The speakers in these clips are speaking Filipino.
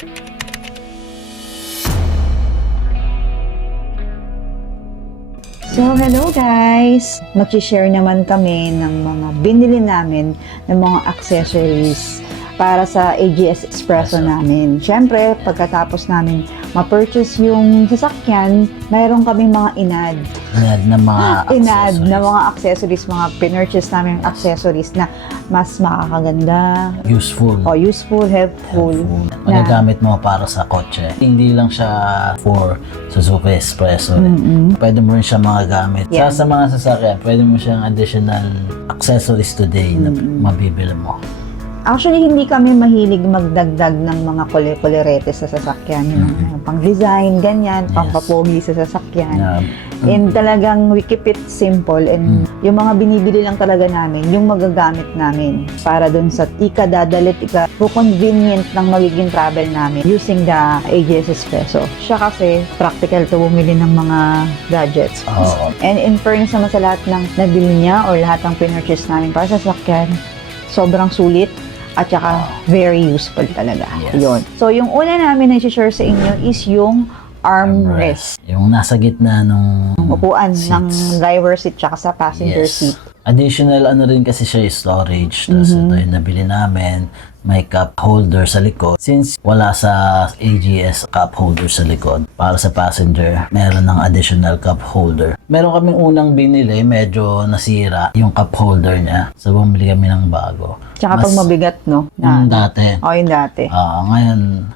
So, hello guys! Mag-share naman kami ng mga binili namin ng mga accessories para sa AGS Espresso namin. Siyempre, pagkatapos namin ma-purchase yung sasakyan, mayroon kaming mga inad na mga accessories, mga pinurchase namin accessories na mas makakaganda, useful, helpful. Magagamit mo para sa kotse. Hindi lang siya for Suzuki Espresso. Pwede mo rin siya magagamit. Yeah. Sa mga sasakyan, pwede mo siyang additional accessories today na mabibili mo. Actually, hindi kami mahilig magdagdag ng mga kulikulirete sa sasakyan. Yung pang-design, ganyan, pang-papogi sa sasakyan. And talagang we keep it simple. And yung mga binibili lang talaga namin, yung magagamit namin para dun sa ika-dadalit, ika-convenient ng magiging travel namin using the AGS Espresso. Siya kasi practical to bumili ng mga gadgets. And in fairness naman sa lahat ng nabili niya or lahat ng pinurchase namin para sa sasakyan, sobrang sulit. At saka, very useful talaga. Yun. So, yung una namin na i-share sa inyo is yung armrest. Yung nasa gitna ng upuan seats. ng driver seat tsaka sa passenger seat. Additional rin kasi siya yung storage. Tapos ito yung nabili namin. May cup holder sa likod. Since wala sa AGS cup holder sa likod, para sa passenger, meron ng additional cup holder. Meron kaming unang binili, medyo nasira yung cup holder niya. So, bumili kami ng bago. Tsaka pag mabigat, no? Yung dati. Yung dati. Ngayon,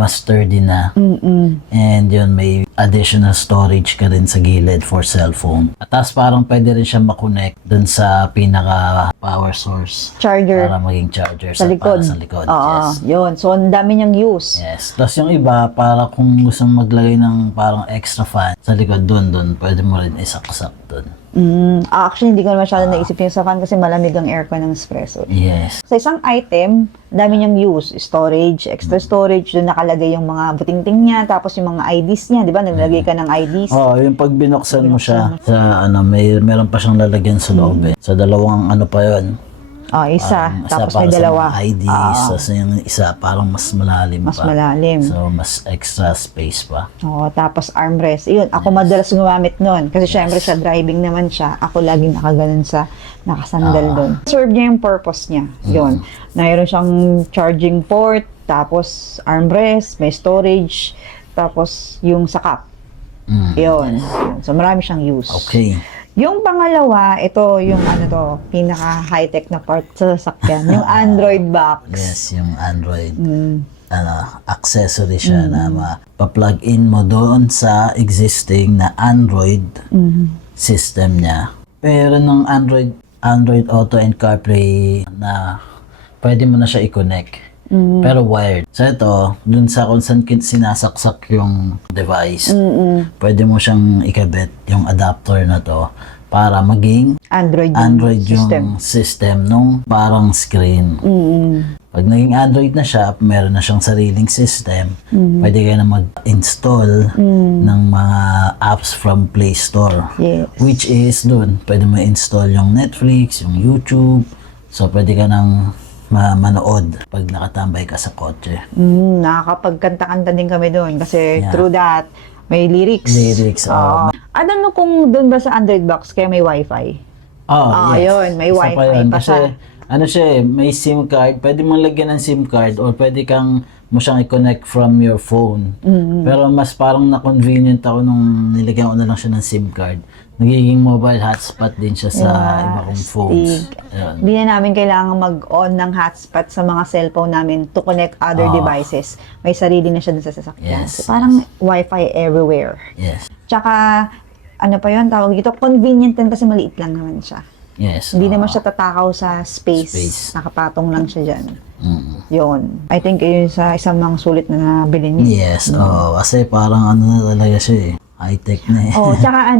mas sturdy na. And yun, may additional storage ka rin sa gilid for cellphone. At tapos parang pwede rin siya makonect dun sa pinaka power source. Charger. Para maging charger sa likod. Para sa likod. Yun. So, ang dami niyang use. Yes. Tapos yung iba, para kung gusto maglagay ng parang extra fan sa likod dun, pwede mo rin isaksak dun. Actually, hindi ko masyado naisip yung sa fan kasi malamig ang aircon ng Espresso. Yes. Sa isang item, dami niyang use. Storage, extra storage, doon nakalagay yung mga butingting niya, tapos yung mga IDs niya, di ba? Naglagay ka ng IDs. Yung pag binuksan mo siya, sa meron pa siyang lalagyan sa loob. Sa dalawang pa yun. Isa. Tapos para may dalawa. sa mga IDs, tapos yung isa parang mas malalim Mas malalim. So, mas extra space pa. Tapos armrest. Yun, ako madalas gumamit nun. Kasi syempre sa driving naman siya, ako laging nakaganon sa nakasandal doon. Serve niya yung purpose niya. Yun. Mayroon siyang charging port, tapos armrest, may storage, tapos yung sakap. Yun. So, marami siyang use. Okay. Yung pangalawa, ito yung pinaka high-tech na part sa sasakyan, yung Android box. Yes, yung Android. Accessory siya na pa-plug in mo doon sa existing na Android system niya. Pero ng Android Auto and CarPlay na pwede mo na siya i-connect. Pero wired. So ito, dun sa kung saan sinasaksak yung device, pwede mo siyang ikabit yung adapter na to para maging Android yung system nung parang screen. Pag naging Android na siya, meron na siyang sariling system, pwede ka na mag-install ng mga apps from Play Store. Yes. Which is dun, pwede mo install yung Netflix, yung YouTube. So pwede ka nang manood pag nakatambay ka sa kotse. Nakakapagkanta-kanta din kami doon kasi through that, may lyrics. Ano kung doon ba sa Android box kaya may wifi? Yes. Yun, may Isa wifi pa siya. Kasi may SIM card, pwede mong lagyan ng SIM card or pwede kang mo siyang i-connect from your phone. Pero mas parang na-convenient ako nung nilagyan ko na lang siya ng SIM card. Nagiging mobile hotspot din siya sa iba kong phones. Hindi na namin kailangan mag-on ng hotspot sa mga cellphone namin to connect other devices. May sarili na siya dun sa sasakyan. Yes, So, parang wifi everywhere. Yes. Tsaka, tawag dito, convenient din kasi maliit lang naman siya. Yes. Hindi naman siya tatakaw sa space. Nakapatong lang siya dyan. Yun. I think yun sa isang mga sulit na nabili niya. Yes. Kasi parang na talaga siya high-tech na Tsaka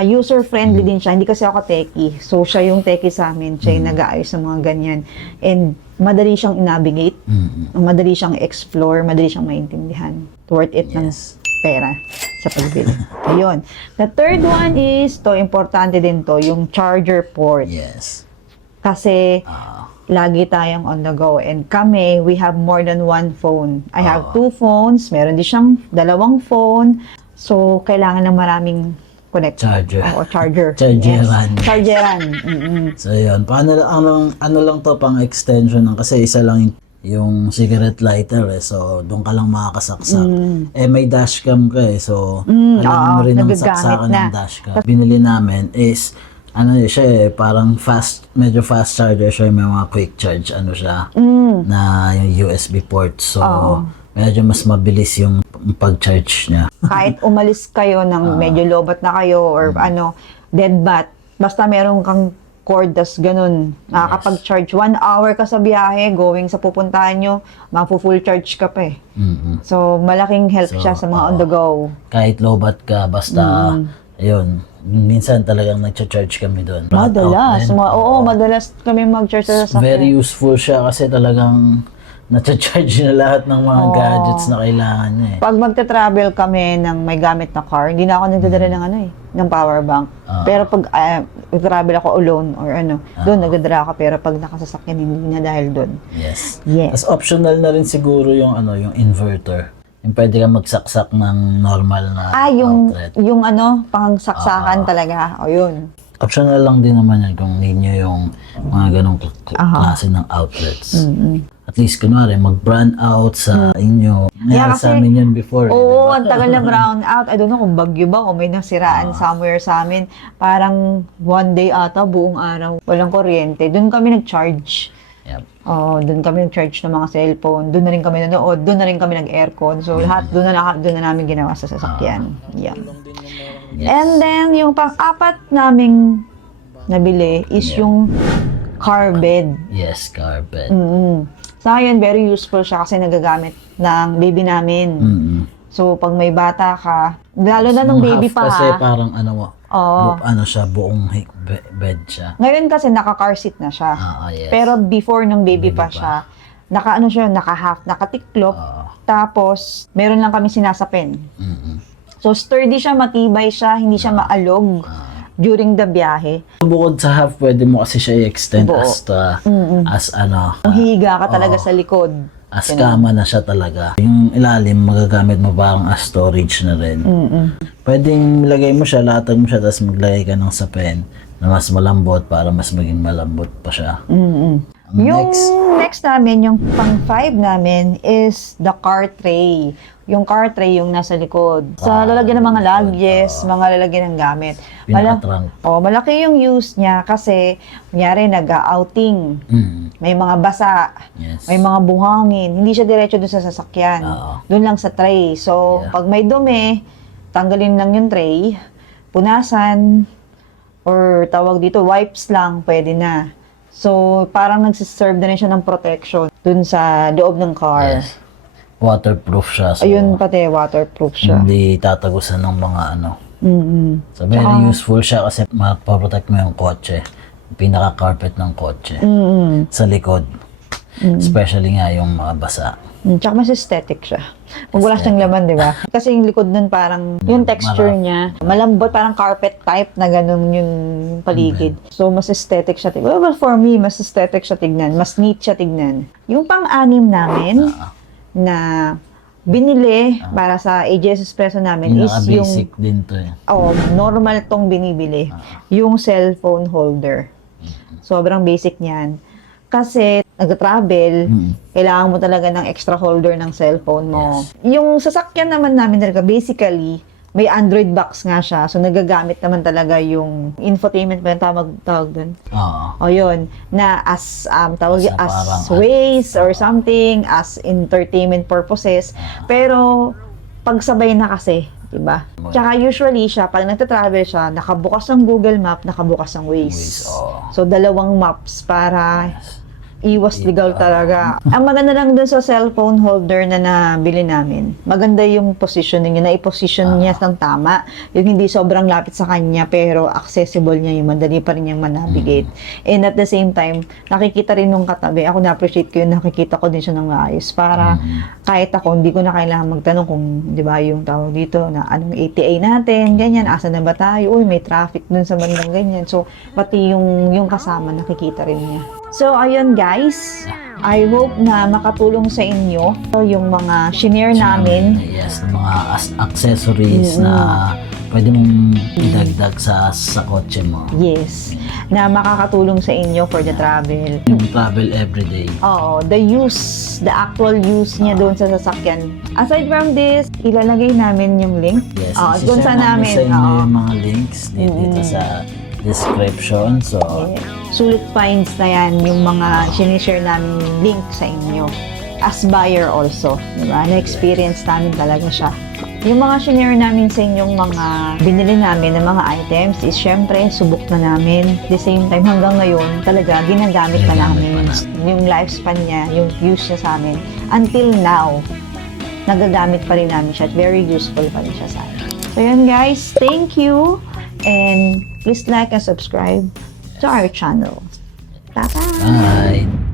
user-friendly din siya. Hindi kasi ako techie. So, siya yung techie sa amin. Siya yung nag-aayos ng mga ganyan. And madali siyang i-navigate. Madali siyang explore. Madali siyang maintindihan. Worth it ng pera sa pagbili. Ayun. The third one is, importante din to, yung charger port. Yes. Kasi, lagi tayong on the go. And kami, we have more than one phone. I have 2 phones, meron din siyang 2 phone. So, kailangan ng maraming connect. Charger. Oo, charger. Chargeran. Yes. Chargeran. So, yun. Paano, ano lang to, pang extension ng, kasi isa lang yung cigarette lighter eh. So, doon ka lang makakasaksak. Eh, may dashcam ka eh. So, alam mo rin ang nagagamit saksakan na. ng dashcam. Binili namin is, ano siya eh, parang medyo fast charger siya. May mga quick charge, ano siya, na yung USB port. So, medyo mas mabilis yung pag-charge niya. Kahit umalis kayo ng medyo lobat na kayo or dead bat, basta meron kang cord, tas ganun, nakakapag-charge. 1 hour ka sa biyahe, going sa pupuntahan nyo, mapu-full charge ka pa eh. So, malaking help siya sa mga on the go. Kahit lobat ka, basta, ayun, minsan talagang nag-charge kami doon. Madalas. Madalas kami mag-charge sa sasakyan. Very useful siya kasi talagang na-charge na lahat ng mga gadgets na kailangan niya eh. Pag magta-travel kami ng may gamit na car, hindi na ako nagdadala ng ng power bank. Pero pag travel ako alone or doon nagdadala ako. Pero pag nakasasakyan, hindi na dahil doon. Yes. Yes. Tapos optional na rin siguro yung yung inverter. Yung pwede kang magsaksak ng normal na outlet. yung pangsaksakan talaga. O yun. Optional lang din naman yan kung need nyo yung mga ganong klase ng outlets. At least, kunwari, mag-brand out sa inyo. Nangyari sa amin yun before. Oo, ang tagal na brown out. I don't know kung bagyo ba o may nasiraan somewhere sa amin. Parang 1 day ata, buong araw. Walang kuryente. Doon kami nag-charge. Yep. Doon kami nag-charge ng mga cellphone. Doon na rin kami nanood. Doon na rin kami nag-aircon. So, lahat doon na namin ginawa sa sasakyan. Yeah. Yes. And then, yung pang-apat naming nabili is yung car bed. Yes, carpet. Sa akin, very useful siya kasi nagagamit ng baby namin. So, pag may bata ka, lalo na nung baby pa Kasi ha. parang siya, buong bed siya. Ngayon kasi naka-car seat na siya. Yes. Pero before nung baby pa siya, naka-half, nakatiklop. Tapos, meron lang kami sinasapin. So, sturdy siya, matibay siya, hindi siya maalog during the biyahe. Bukod sa half, pwede mo kasi siya i-extend Higa ka talaga sa likod. As kama na siya talaga. Yung ilalim, magagamit mo parang as storage na rin. Pwedeng ilagay mo siya, latag mo siya, tapos maglagay ka ng sapin na mas malambot para mas maging malambot pa siya. Yung next namin, yung pang-5 namin is the car tray. Yung car tray yung nasa likod. Sa lalagyan ng mga luggage, mga lalagyan ng gamit. Pinaka-trunk. Malaki yung use niya kasi kunyari nag-outing. May mga basa, Yes. may mga buhangin. Hindi siya diretso doon sa sasakyan. Doon lang sa tray. So, pag may dumi, tanggalin lang yung tray, punasan, or tawag dito, wipes lang, pwede na. So, parang nagsiserve na rin siya ng protection dun sa loob ng car. Yes. Waterproof siya. So, Ayun pati, waterproof siya. hindi tatagusan ng mga So, very useful siya kasi mapaprotect mo yung kotse. Yung pinaka-carpet ng kotse. Sa likod. Especially nga yung mga basa. Tsaka mas aesthetic siya. Kung wala siyang laman, di ba? Kasi yung likod nun parang, yung texture niya, malambot, parang carpet type na ganun yung paligid. So, mas aesthetic siya tignan. Well, for me, mas aesthetic siya tignan. Mas neat siya tignan. Yung pang-anim namin, na binili para sa AJS Espresso namin is yung Pinaka-basic din to eh. normal tong binibili. Yung cellphone holder. Sobrang basic niyan. Kasi nag-travel, kailangan mo talaga ng extra holder ng cellphone mo. Yung sasakyan naman namin talaga, basically, may Android box nga siya. So, nagagamit naman talaga yung infotainment ba yung tawag doon? O yun, na as ways or something, as entertainment purposes. Pero, pagsabay na kasi, diba? Tsaka usually siya, pag nagta-travel siya, nakabukas ang Google Map, nakabukas ang Waze. So, dalawang maps para iwas legal talaga. Ang maganda lang dun sa cellphone holder na nabili namin, maganda yung positioning niya, na-position niya ng tama. Yung hindi sobrang lapit sa kanya, pero accessible niya, yung madali pa rin niyang manavigate. And at the same time, nakikita rin nung katabi. Ako na-appreciate ko yun, nakikita ko din siya ng maayos. Para kahit ako, hindi ko na kailangan magtanong kung, di ba, yung tawag dito, na anong ATA natin, ganyan, asa na ba tayo? Uy, may traffic dun sa bandang ganyan. So, pati yung kasama, nakikita rin niya. So, ayun guys. I hope na makatulong sa inyo yung mga shinare namin. Yes, mga accessories na pwede mong idagdag sa kotse mo. Yes. Na makakatulong sa inyo for the travel. Yung travel everyday. Oo, the actual use niya doon sa sasakyan. Aside from this, ilalagay namin yung link. Yes, doon sa namin. sa inyo yung mga links dito sa description. So, Sulit finds na yan yung mga sinishare namin link sa inyo. As buyer also, di ba? Na-experience namin talaga siya. Yung mga sinare namin sa inyong mga binili namin ng mga items is syempre subok na namin. At the same time, hanggang ngayon, talaga ginagamit pa namin. Yung lifespan niya, yung use niya sa amin. Until now, nagagamit pa rin namin siya at very useful pa rin siya sa amin. So yun guys, thank you and please like and subscribe to our channel. Bye-bye! bye!